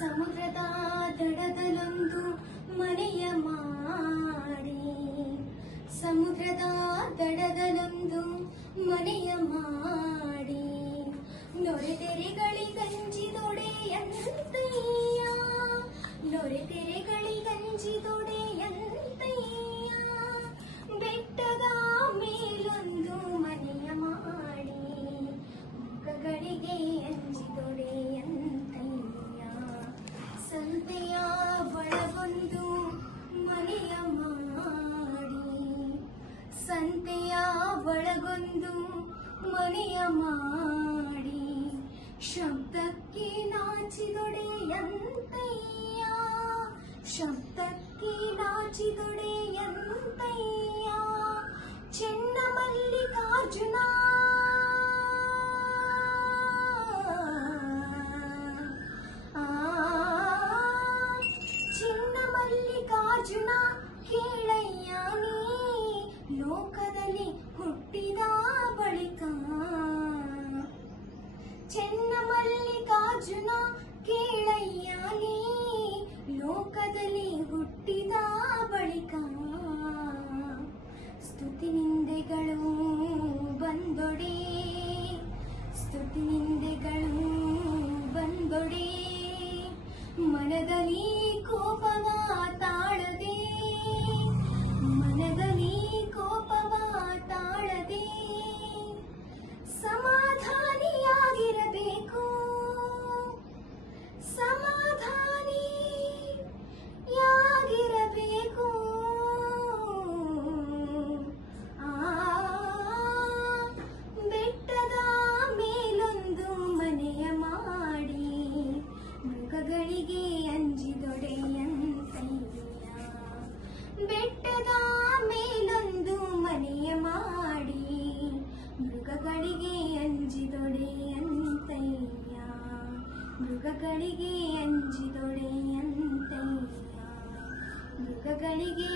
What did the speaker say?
ಸಮುದ್ರದ ದಡದಲ್ಲೊಂದು ಮನೆಯ ಮಾಡಿ, ಸಮುದ್ರದ ದಡದಲ್ಲೊಂದು ಮನೆಯ ಮಾಡಿ, ನೊರೆತೆರೆಗಳಿಗಂಜಿದೊಡೆಯಂತಯ್ಯ, ನೊರೆತೆರೆಗಳಿಗಂಜಿದೊಡೆಯಂತಯ್ಯ, ಬೆಟ್ಟದ ಮೇಲೊಂದು ಮನೆಯ ಮಾಡಿ, ಮುಖಗಳಿಗೆ ಅಂಜಿದೊಡೆಯಂತಯ್ಯ, ಸಂತೆಯ ಒಳಗೊಂದು ಮನೆಯ ಮಾಡಿ, ಸಂತೆಯ ಒಳಗೊಂದು ಮನೆಯ ಮಾಡಿ, ಶಬ್ದಕ್ಕೆ ನಾಚಿದೊಡೆಯಂತಯ್ಯ, ಶಬ್ದಕ್ಕೆ ನಾಚಿದೊಡೆಯಂತಯ್ಯ, ಚೆನ್ನಮಲ್ಲಿಕಾರ್ಜುನ, ಚೆನ್ನಮಲ್ಲಿಕಾರ್ಜುನ ಕೇಳಯ್ಯ ನೀ ಲೋಕದಲ್ಲಿ ಹುಟ್ಟಿದ ಬಳಿಕ, ಚೆನ್ನಮಲ್ಲಿಕಾರ್ಜುನ ಕೇಳಯ್ಯ ನೀ ಲೋಕದಲ್ಲಿ ಹುಟ್ಟಿದ ಬಳಿಕ, ಸ್ತುತಿ ನಿಂದೆಗಳು ಬಂದೊಡೆ, ಸ್ತುತಿ ನಿಂದೆಗಳು ಬಂದೊಡೆ, ಮನದಲ್ಲಿ ಕೋಪವ ತಾಳದೆ, ಮನದಲ್ಲಿ ಕೋಪವ ತಾಳದೆ, ಸಮಾಧಾನಿಯಾಗಿರಬೇಕು, ಸಮಾಧಾನಿಯಾಗಿರಬೇಕು. ಬೆಟ್ಟದ ಮೇಲೊಂದು ಮನೆಯ ಮಾಡಿ, ಮೃಗಗಳಿಗೆ ಅಂಜಿದೊಡೆಯಂತಯ್ಯ, ಬೆಟ್ಟದ ಮೇಲೊಂದು ಮನೆಯ ಮಾಡಿ, ಮೃಗಗಳಿಗೆ ಅಂಜಿದೊಡೆಯಂತಯ್ಯ, ಮೃಗಗಳಿಗೆ ಅಂಜಿದೊಡೆಯಂತಯ್ಯ, ಮೃಗಗಳಿಗೆ